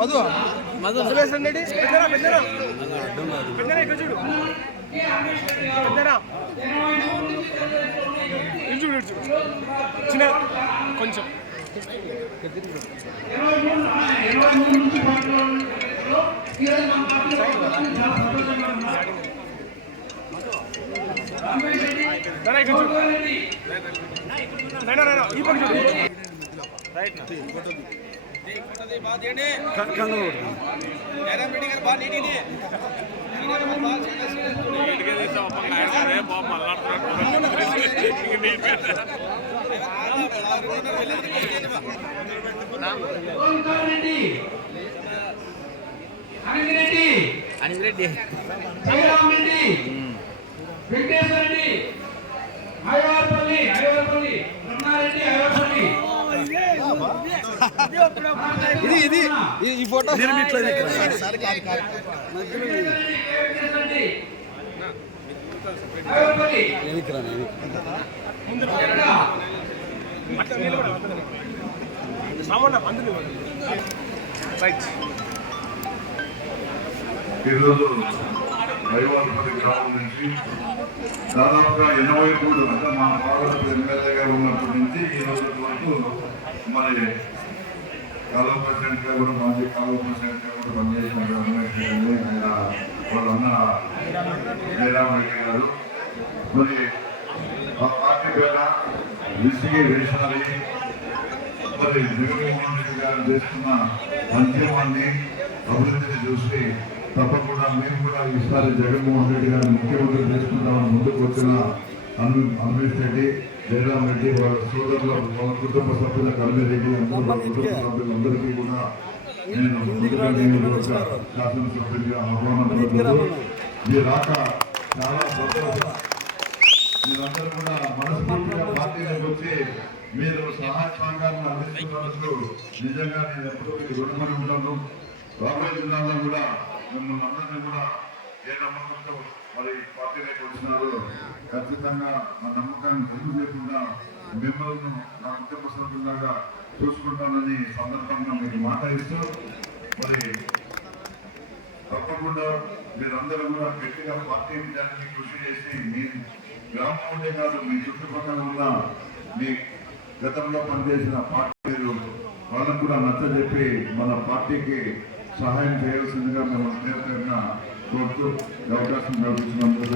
మధు. మధు. రెడ్డి పెద్దరా పెద్దరా. పెద్దరా ఇక్కడ చూడు. పెద్దరా. చూడు చూడు. చిన్న కొంచెం. రైట్ నా. అనిల్ రెడ్డి జయరామ్ రెడ్డి వెంకటేశ్వర ఇది ఈ- ఫోటో. ఈరోజు గ్రామం నుంచి దాదాపుగా ఎనభై మూడు అంటే మా పార్లమెంట్ ఎమ్మెల్యేగా ఉన్నప్పటి నుంచి ఈ రోజు వరకు మరి కాలువ ప్రెసిడెంట్గా కూడా మాజీ కాలువ ప్రెసిడెంట్గా కూడా పనిచేసిన రమేష్ వాళ్ళన్న గారు. మరి మా పార్టీ పేర విసిగి వేషాలి మరి జగన్మోహన్ రెడ్డి గారు చేస్తున్న సంక్షేమాన్ని అభివృద్ధిని చూసి తప్పకుండా మేము కూడా ఈసారి జగన్మోహన్ రెడ్డి గారిని ముఖ్యమంత్రి చేసుకుంటామని ముందుకు వచ్చిన అను అన్వేష్ రెడ్డి జయరాం రెడ్డి వాళ్ళ సోదరుల వాళ్ళ కుటుంబ సభ్యుల కల్లి రెడ్డి అందరూ వాళ్ళ కుటుంబ సభ్యులందరికీ కూడా నేను శాసనసభ్యుడిగా ఆహ్వానం పలుకుతూ మీ రాక చాలా సంతోషం. మీరందరూ కూడా మనస్ఫూర్తిగా పార్టీలోకి వచ్చి మీరు సహాయ సహకారాన్ని అందిస్తున్నందుకు నిజంగా నేను ఎప్పుడూ మీకు రుణపడి ఉన్నాను రాబోయే జిల్లాలో కూడా మిమ్మల్ని అందరినీ కూడా ఏ నమ్మకంతో మరి ఖచ్చితంగా మా నమ్మకాన్ని ఖర్చు చేయకుండా మిమ్మల్ని నా కుటుంబ సభ్యులాగా చూసుకుంటానని సందర్భంగా మీకు మాట ఇస్తూ మరి తప్పకుండా మీరందరూ కూడా గట్టిగా పార్టీ విజయానికి కృషి చేసి మీ గ్రామంలోనే కాదు మీ చుట్టుపక్కల ఉన్న మీ గతంలో పనిచేసిన పార్టీ వాళ్ళకు కూడా నచ్చజెప్పి మన పార్టీకి సహాయం చేయాల్సిందిగా మేము పేరు పేరున కోరుతూ అవకాశం కల్పించినందుకు